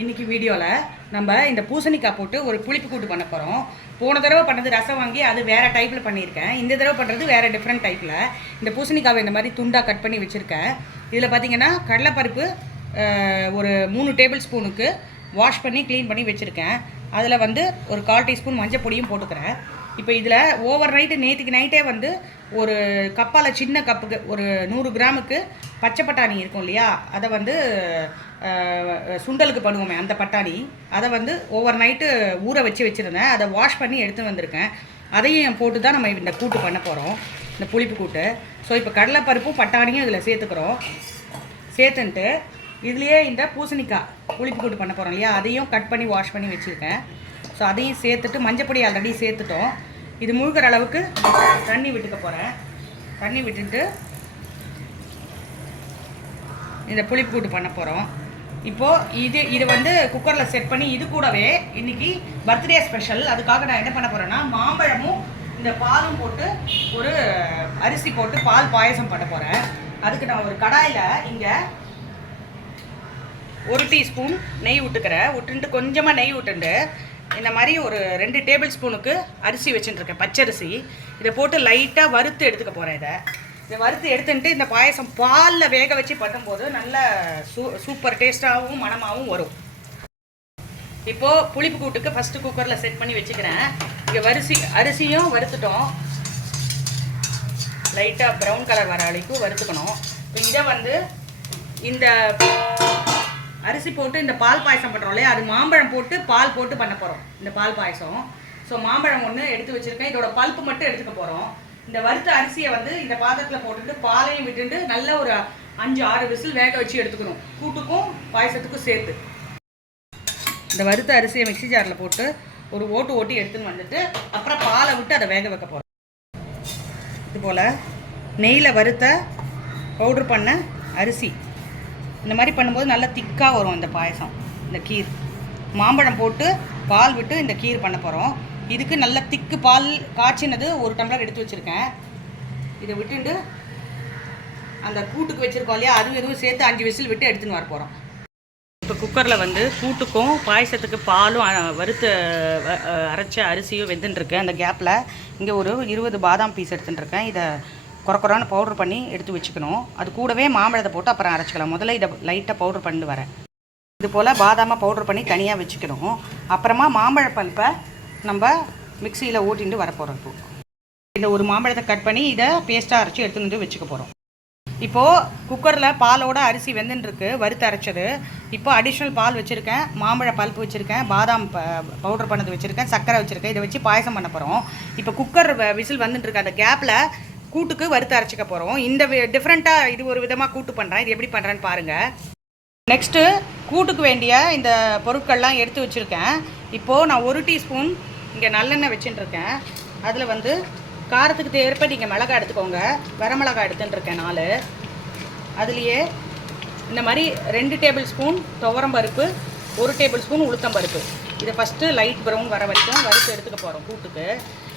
இன்றைக்கி வீடியோவில் நம்ம இந்த பூசணிக்காய் போட்டு ஒரு புளிப்பு கூட்டு பண்ண போகிறோம். போன தடவை பண்ணது ரசம் வாங்கி அது வேறு டைப்பில் பண்ணியிருக்கேன். இந்த தடவை பண்ணுறது வேறு டிஃப்ரெண்ட் டைப்பில். இந்த பூசணிக்காவை இந்த மாதிரி துண்டாக கட் பண்ணி வச்சுருக்கேன். இதில் பார்த்திங்கன்னா கடலைப்பருப்பு ஒரு 3 டேபிள் ஸ்பூனுக்கு வாஷ் பண்ணி க்ளீன் பண்ணி வச்சுருக்கேன். அதில் ஒரு 1/4 டீஸ்பூன் மஞ்சள் பொடியும் போட்டுக்கிறேன். இப்போ இதில் ஓவர் நைட்டு நேற்றுக்கு நைட்டே ஒரு கப்பால் சின்ன கப்புக்கு ஒரு 100 கிராமுக்கு பச்சை பட்டாணி இருக்கும் இல்லையா, அதை சுண்டலுக்கு பண்ணுவோமே அந்த பட்டாணி, அதை ஓவர் நைட்டு ஊற வச்சுருந்தேன். அதை வாஷ் பண்ணி எடுத்து வந்திருக்கேன். அதையும் போட்டு தான் நம்ம இந்த கூட்டு பண்ண போகிறோம், இந்த புளிப்பு கூட்டு. ஸோ இப்போ கடலைப்பருப்பும் பட்டாணியும் இதில் சேர்த்துக்கிறோம். சேர்த்துன்ட்டு இதுலேயே இந்த பூசணிக்காய் புளிப்பு கூட்டு பண்ண போகிறோம் இல்லையா, அதையும் கட் பண்ணி வாஷ் பண்ணி வச்சுருக்கேன். ஸோ அதையும் சேர்த்துட்டு மஞ்சப்பொடி ஆல்ரெடி சேர்த்துட்டோம். இது முழுகிற அளவுக்கு தண்ணி விட்டுக்க போகிறேன். தண்ணி விட்டுட்டு இந்த புளிப்பு கூட்டு பண்ண போகிறோம். இப்போது இது குக்கரில் செட் பண்ணி, இது கூடவே இன்றைக்கி பர்த்டே ஸ்பெஷல். அதுக்காக நான் என்ன பண்ண போகிறேன்னா, மாம்பழமும் இந்த பாலும் போட்டு ஒரு அரிசி போட்டு பால் பாயசம் பண்ண போகிறேன். அதுக்கு நான் ஒரு கடாயில் இங்கே 1 டீஸ்பூன் நெய் விட்டுக்கிறேன். விட்டுட்டு கொஞ்சமாக நெய் விட்டுண்டு இந்த மாதிரி ஒரு 2 டேபிள் ஸ்பூனுக்கு அரிசி வச்சுட்டுருக்கேன், பச்சரிசி. இதை போட்டு லைட்டாக வறுத்து எடுத்துக்க போகிறேன். இதை வறுத்து எடுத்துட்டு இந்த பாயசம் பாலில் வேக வச்சு பண்ணும்போது நல்ல சூப்பர் டேஸ்ட்டாகவும் மணமாகவும் வரும். இப்போது புளிப்பு கூட்டுக்கு ஃபஸ்ட்டு குக்கரில் செட் பண்ணி வச்சுக்கிறேன். இங்கே அரிசியும் வறுத்துட்டோம். லைட்டாக ப்ரௌன் கலர் வர வரைக்கும் வறுத்துக்கணும். இப்போ இதை இந்த அரிசி போட்டு இந்த பால் பாயசம் பண்ணுறோம் இல்லையா, அது மாம்பழம் போட்டு பால் போட்டு பண்ண போகிறோம் இந்த பால் பாயசம். ஸோ மாம்பழம் ஒன்று எடுத்து வச்சுருக்கேன். இதோட பல்ப்பு மட்டும் எடுத்துக்க போகிறோம். இந்த வறுத்த அரிசியை இந்த பாத்திரத்தில் போட்டுட்டு பாலையும் விட்டுட்டு நல்ல ஒரு 5-6 விசில் வேக வச்சு எடுத்துக்கணும், கூட்டுக்கும் பாயசத்துக்கும் சேர்த்து. இந்த வறுத்த அரிசியை மிக்ஸி ஜாரில் போட்டு ஒரு ஓட்டி எடுத்துன்னு வந்துட்டு அப்புறம் பாலை விட்டு அதை வேக வைக்க போகிறோம். இதுபோல் நெய்யில் வறுத்த பவுட்ரு பண்ண அரிசி இந்த மாதிரி பண்ணும்போது நல்லா திக்காக வரும் இந்த பாயசம். இந்த கீர் மாம்பழம் போட்டு பால் விட்டு இந்த கீர் பண்ண போகிறோம். இதுக்கு நல்ல திக்கு பால் காய்ச்சினது 1 டம்ளர் எடுத்து வச்சுருக்கேன். இதை விட்டுட்டு அந்த கூட்டுக்கு வச்சுருக்கோம் இல்லையா, எதுவும் சேர்த்து 5 விசில் விட்டு எடுத்துன்னு வர போகிறோம். இப்போ குக்கரில் கூட்டுக்கும் பாயசத்துக்கு பாலும் வறுத்து அரைச்ச அரிசியும் வெந்துட்டுருக்கேன். அந்த கேப்பில் இங்கே ஒரு 20 பாதாம் பீஸ் எடுத்துட்டுருக்கேன். இதை குறக்குறான்னு பவுட்ரு பண்ணி எடுத்து வச்சுக்கணும். அது கூடவே மாம்பழத்தை போட்டு அப்புறம் அரைச்சிக்கலாம். முதல்ல இதை லைட்டாக பவுட்ரு பண்ணிட்டு வரேன். இது போல் பாதாமாக பவுட்ரு பண்ணி தனியாக வச்சுக்கணும். அப்புறமா மாம்பழ பல்ப்பை நம்ம மிக்சியில் ஓட்டிட்டு வரப்போகிறோம். இந்த ஒரு மாம்பழத்தை கட் பண்ணி இதை பேஸ்ட்டாக அரைச்சி எடுத்துகிட்டு வந்து வச்சுக்க போகிறோம். இப்போது குக்கரில் பாலோட அரிசி வெந்துட்டுருக்கு, வறுத்து அரைச்சது. இப்போ அடிஷ்னல் பால் வச்சுருக்கேன், மாம்பழ பல்ப்பு வச்சுருக்கேன், பாதாம் பவுட்ரு பண்ணது வச்சுருக்கேன், சர்க்கரை வச்சுருக்கேன். இதை வச்சு பாயசம் பண்ண போகிறோம். இப்போ குக்கர் விசில் வந்துட்டுருக்கு, அந்த கேப்பில் கூட்டுக்கு வறுத்து அரைச்சிக்க போகிறோம். இந்த டிஃப்ரெண்ட்டாக இது ஒரு விதமாக கூட்டு பண்ணுறேன். இது எப்படி பண்ணுறேன்னு பாருங்கள். நெக்ஸ்ட்டு கூட்டுக்கு வேண்டிய இந்த பொருட்கள்லாம் எடுத்து வச்சுருக்கேன். இப்போது நான் 1 டீஸ்பூன் இங்கே நல்லெண்ணெய் வச்சுட்டுருக்கேன். அதில் காரத்துக்கு ஏற்ப நீங்கள் மிளகாய் எடுத்துக்கோங்க. வரமிளகாய் எடுத்துட்டுருக்கேன் 4. அதுலேயே இந்த மாதிரி 2 டேபிள் ஸ்பூன் துவரம்பருப்பு, 1 டேபிள் ஸ்பூன் உளுத்தம்பருப்பு. இதை ஃபஸ்ட்டு லைட் ப்ரௌன் வர வரைக்கும் வறுத்து எடுத்துக்க போகிறோம் கூட்டுக்கு.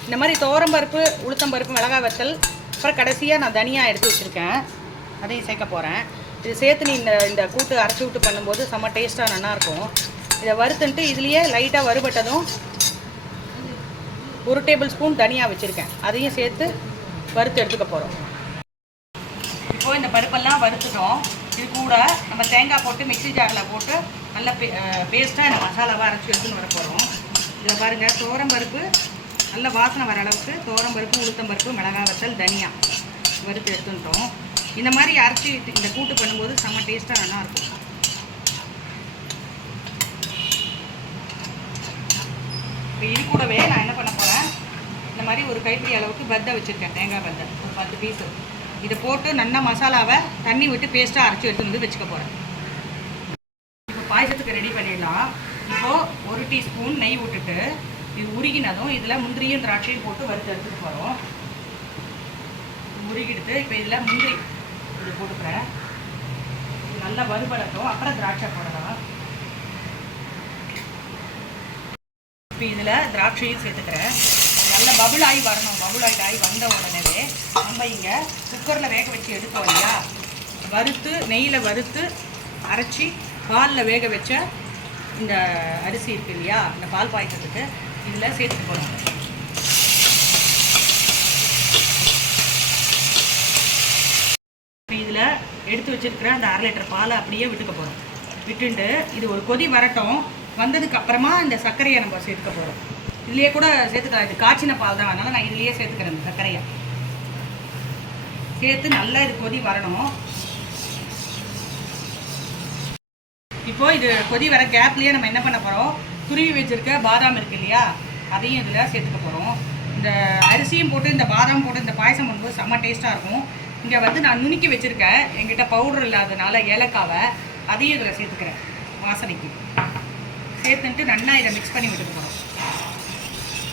இந்த மாதிரி துவரம்பருப்பு, உளுத்தம்பருப்பு, மிளகாய் வத்தல், அப்புறம் கடைசியாக நான் தனியாக எடுத்து வச்சுருக்கேன், அதையும் சேர்க்க போகிறேன். இது சேர்த்து இந்த கூட்டு அரைச்சி விட்டு பண்ணும்போது செம்ம டேஸ்ட்டாக நல்லாயிருக்கும். இதை வறுத்துன்ட்டு இதுலேயே லைட்டாக வறுபட்டதும் 1 டேபிள் ஸ்பூன் தனியாக வச்சுருக்கேன், அதையும் சேர்த்து வறுத்து எடுத்துக்க போகிறோம். இப்போது இந்த பருப்பெல்லாம் வறுத்துட்டோம். இது கூட நம்ம தேங்காய் போட்டு மிக்ஸி ஜாரில் போட்டு நல்லா பேஸ்ட்டாக இந்த மசாலாவாக அரைச்சி எடுத்துன்னு வர போகிறோம். இதில் பாருங்கள், துவரம்பருப்பு நல்ல வாசனை வர அளவுக்கு துவரம்பருப்பு, உளுத்தம்பருப்பு, மிளகாய் வத்தல், தனியா வறுத்து எடுத்துட்டோம். இந்த மாதிரி அரைச்சி இந்த கூட்டு பண்ணும்போது செம்ம டேஸ்ட்டாக நல்லாயிருக்கும். இப்போ இது கூடவே நான் என்ன பண்ண போகிறேன், இந்த மாதிரி ஒரு கைப்பிடி அளவுக்கு பத்தை வச்சுருக்கேன், தேங்காய் பத்தை ஒரு 10 பீஸு. இதை போட்டு நல்லா மசாலாவை தண்ணி விட்டு பேஸ்ட்டாக அரைச்சி எடுத்து வந்து வச்சுக்க போகிறேன். இப்போ பாயசத்துக்கு ரெடி பண்ணிடலாம். இப்போது 1 டீஸ்பூன் நெய் விட்டுட்டு இது உருகினதும் இதில் முந்திரியும் திராட்சையும் போட்டு வறுத்து எடுத்துட்டு போகிறோம். உருகிடுத்து இப்போ இதில் முந்திரி இது போட்டுக்கிறேன். நல்லா வறுபடட்டும், அப்புறம் திராட்சை போடலாம். இப்போ இதில் திராட்சையும் சேர்த்துக்கிறேன். நல்ல பபுள் ஆகி வரணும். பபுள் ஆகி வந்த உடனே நம்ம இங்கே குக்கரில் வேக வச்சு எடுத்தோம் இல்லையா, நெய்யில் வறுத்து அரைச்சி பாலில் வேக வச்ச இந்த அரிசி இருக்குது இல்லையா, இந்த பால் பாயசத்துக்கு இதில் சேர்த்துட்டு போகிறோம். இதில் எடுத்து வச்சுருக்கிற அந்த 1/2 லிட்டர் பாலை அப்படியே விட்டுக்க போகிறோம். விட்டுண்டு இது ஒரு கொதி வரட்டும். வந்ததுக்கு அப்புறமா இந்த சர்க்கரையை நம்ம சேர்த்துக்க போகிறோம். இதுலேயே கூட சேர்த்துக்கலாம், இது காய்ச்சின பால் தான், அதனால் நான் இதுலேயே சேர்த்துக்கிறேன். இந்த சர்க்கரையை சேர்த்து நல்லா இது கொதி வரணும். இப்போ இது கொதி வர கேப்லேயே நம்ம என்ன பண்ண போகிறோம், துருவி வச்சுருக்க பாதாம் இருக்குது இல்லையா, அதையும் இதில் சேர்த்துக்க போகிறோம். இந்த அரிசியும் போட்டு இந்த பாதாம் போட்டு இந்த பாயசம் பண்ணும்போது செம்ம டேஸ்ட்டாக இருக்கும். இங்கே வந்து நான் நுணுக்கி வச்சுருக்கேன், என்கிட்ட பவுடர் இல்லாததுனால ஏலக்காவை, அதையும் இதில் சேர்த்துக்கிறேன். வாசனைக்கு சேர்த்துட்டு நல்லா இதை மிக்ஸ் பண்ணி விட்டுக்க போகிறோம்.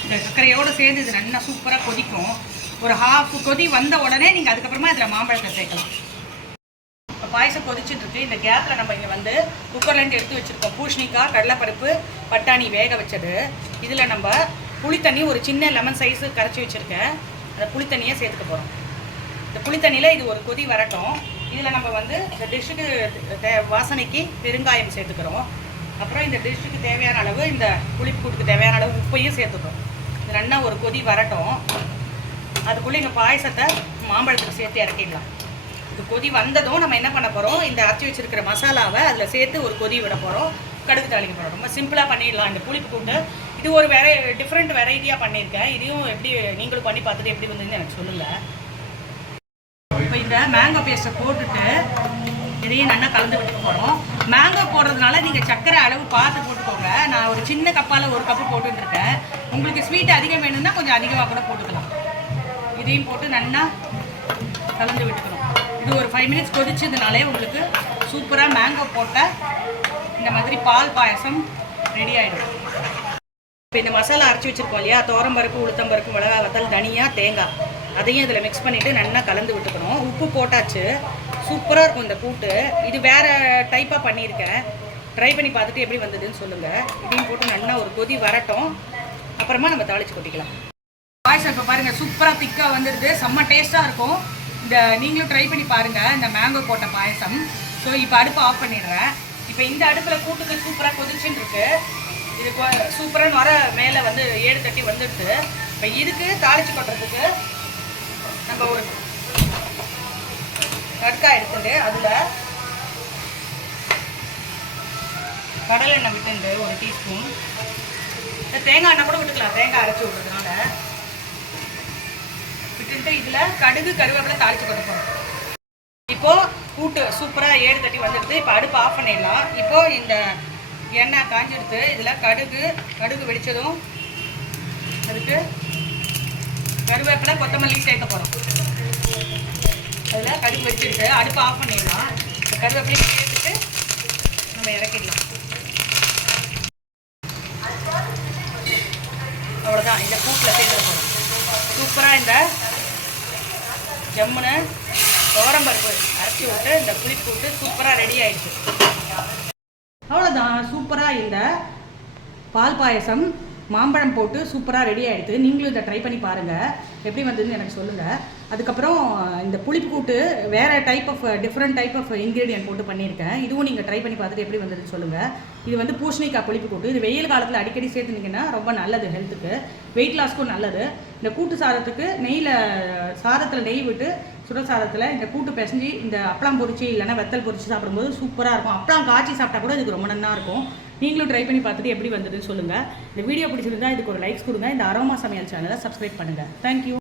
இந்த சர்க்கரையோடு சேர்ந்து இது நல்லா சூப்பராக கொதிக்கும். ஒரு ஹாஃப் கொதி வந்த உடனே நீங்கள் அதுக்கப்புறமா இதில் மாம்பழத்தை சேர்க்கலாம். இப்போ பாயசம் கொதிச்சுட்டுருக்கு. இந்த கேப்பில் நம்ம இங்கே வந்து குக்கர்லேருந்து எடுத்து வச்சுருக்கோம் பூசணிக்காய், கடலைப்பருப்பு, பட்டாணி வேக வச்சது. இதில் நம்ம புளித்தண்ணி ஒரு சின்ன லெமன் சைஸு கரைச்சி வச்சுருக்கேன், அந்த புளித்தண்ணியை சேர்த்துக்க போகிறோம். இந்த புளித்தண்ணியில் இது ஒரு கொதி வரட்டும். இதில் நம்ம வந்து இந்த டிஷ்ஷுக்கு வாசனைக்கு பெருங்காயம் சேர்த்துக்கிறோம். அப்புறம் இந்த டிஷ்ஷுக்கு தேவையான அளவு, இந்த புளிப்பு கூட்டுக்கு தேவையான அளவு உப்பையும் சேர்த்துக்கிறோம். இது நல்லா ஒரு கொதி வரட்டும். அதுக்குள்ளே இந்த பாயசத்தை மாம்பழத்துக்கு சேர்த்து இறக்கிடலாம். இது கொதி வந்ததும் நம்ம என்ன பண்ண போகிறோம், இந்த அரைச்சி வச்சுருக்கிற மசாலாவை அதில் சேர்த்து ஒரு கொதி விட போகிறோம். கடுகு தாளிக்க போகிறோம். ரொம்ப சிம்பிளாக பண்ணிடலாம் இந்த புளிப்பு கூட்டு. இது ஒரு டிஃப்ரெண்ட் வெரைட்டியாக பண்ணியிருக்கேன். இதையும் எப்படி நீங்களும் பண்ணி பார்த்துட்டு எப்படி வந்ததுன்னு எனக்கு சொல்லுங்கள். இப்போ இந்த மேங்கோ பேஸ்ட்டை போட்டுட்டு இதையும் நல்லா கலந்து விட்டு போகிறோம். மேங்கோ போடுறதுனால நீங்கள் சர்க்கரை அளவு பார்த்து போட்டுக்கோங்க. நான் ஒரு சின்ன கப்பால் 1 கப்பு போட்டுருக்கேன். உங்களுக்கு ஸ்வீட் அதிகம் வேணும்னா கொஞ்சம் அதிகமாக கூட போட்டுக்கலாம். இதையும் போட்டு நல்லா கலந்து விட்டுக்கணும். இது ஒரு 5 மினிட்ஸ் கொதிச்சதுனாலே உங்களுக்கு சூப்பராக மேங்கோ போட்ட இந்த மாதிரி பால் பாயசம் ரெடி ஆகிடும். இப்போ இந்த மசாலா அரைச்சி வச்சுருக்கோம் இல்லையா, துவரம்பருப்பு, உளுத்தம்பருப்பு, மிளகா வத்தல், தனியா, தேங்காய், அதையும் இதில் மிக்ஸ் பண்ணிவிட்டு நல்லா கலந்து விட்டுக்கணும். உப்பு போட்டாச்சு. சூப்பராக இருக்கும் இந்த கூட்டு. இது வேறு டைப்பாக பண்ணியிருக்கேன். ட்ரை பண்ணி பார்த்துட்டு எப்படி வந்ததுன்னு சொல்லுங்கள். இதையும் போட்டு நல்லா ஒரு கொதி வரட்டும். அப்புறமா நம்ம தாளித்து கொட்டிக்கலாம். பாயசம் இப்போ பாருங்கள் சூப்பராக திக்காக வந்துடுது. செம்ம டேஸ்ட்டாக இருக்கும். இந்த நீங்களும் ட்ரை பண்ணி பாருங்கள் இந்த மேங்கோ போட்ட பாயசம். ஸோ இப்போ அடுப்பை ஆஃப் பண்ணிடுறேன். இப்போ இந்த அடுப்பில் கூட்டுக்கு சூப்பராக கொதிச்சுன்னு இருக்கு. இது சூப்பராக வர மேலே வந்து 7 தட்டி வந்துடுது. இப்போ இதுக்கு தாளித்து கொட்டுறதுக்கு நம்ம ஒரு கடுக்காய் எடுத்துட்டு அதில் கடலை எண்ணெய் விட்டுண்டு 1 டீஸ்பூன், தேங்காய் எண்ணெய் கூட விட்டுக்கலாம், தேங்காய் அரைச்சி விட்றதுனால விட்டுட்டு இதில் கடுகு கருவேப்பிலை தாளித்து கொட்ட போகிறோம். இப்போது கூட்டு சூப்பராக 7 தட்டி வந்துடுது. இப்போ அடுப்பு ஆஃப் பண்ணிடலாம். இப்போது இந்த எண்ணெய் காஞ்சிடுது. இதில் கடுகு வெடித்ததும் அதுக்கு கருவேப்பிலை, கொத்தமல்லி சேர்க்க போகிறோம். அதில் கடுகு வெடிச்சிருக்கு. அடுப்பு ஆஃப் பண்ணிடலாம். கருவேப்பிலையும் சேர்த்துட்டு நம்ம இறக்கிடலாம். அவ்வளோதான். இந்த கூட்டில் சேர்த்துட போகிறோம். சூப்பராக இந்த ஜம்முன்னு துவரம்பருப்பு அரைச்சி விட்டு இந்த புளிப்பு விட்டு சூப்பராக ரெடி ஆயிடுச்சு. அவ்வளோதான். சூப்பராக இந்த பால் பாயசம் மாம்பழம் போட்டு சூப்பராக ரெடி ஆகிடுது. நீங்களும் இதை ட்ரை பண்ணி பாருங்கள், எப்படி வந்ததுன்னு எனக்கு சொல்லுங்கள். அதுக்கப்புறம் இந்த புளிப்பு கூட்டு வேறு டிஃப்ரெண்ட் டைப் ஆஃப் இன்க்ரீடியன்ட் போட்டு பண்ணியிருக்கேன். இதுவும் நீங்கள் ட்ரை பண்ணி பார்த்துட்டு எப்படி வந்ததுன்னு சொல்லுங்கள். இது வந்து பூசணிக்காய் புளிப்பு கூட்டு. இது வெயில் காலத்தில் அடிக்கடி சேர்த்துனீங்கன்னா ரொம்ப நல்லது, ஹெல்த்துக்கு, வெயிட் லாஸ்க்கும் நல்லது. இந்த கூட்டு சாதத்துக்கு சாதத்தில் நெய் விட்டு சுட சாதத்தில் இந்த கூட்டு பிசைஞ்சு இந்த அப்பளம் பொரிச்சு இல்லைன்னா வெத்தல் பொரிச்சு சாப்பிடும்போது சூப்பராக இருக்கும். அப்பளம் காய்ச்சி சாப்பிட்டா கூட இதுக்கு ரொம்ப நல்லா இருக்கும். நீங்களும் ட்ரை பண்ணி பார்த்துட்டு எப்படி வந்ததுன்னு சொல்லுங்கள். இந்த வீடியோ பிடிச்சிருந்தா இதுக்கு ஒரு லைக்ஸ் கொடுங்க. இந்த அரோமா சமையல் சேனலை சப்ஸ்கிரைப் பண்ணுங்கள். தேங்க்யூ.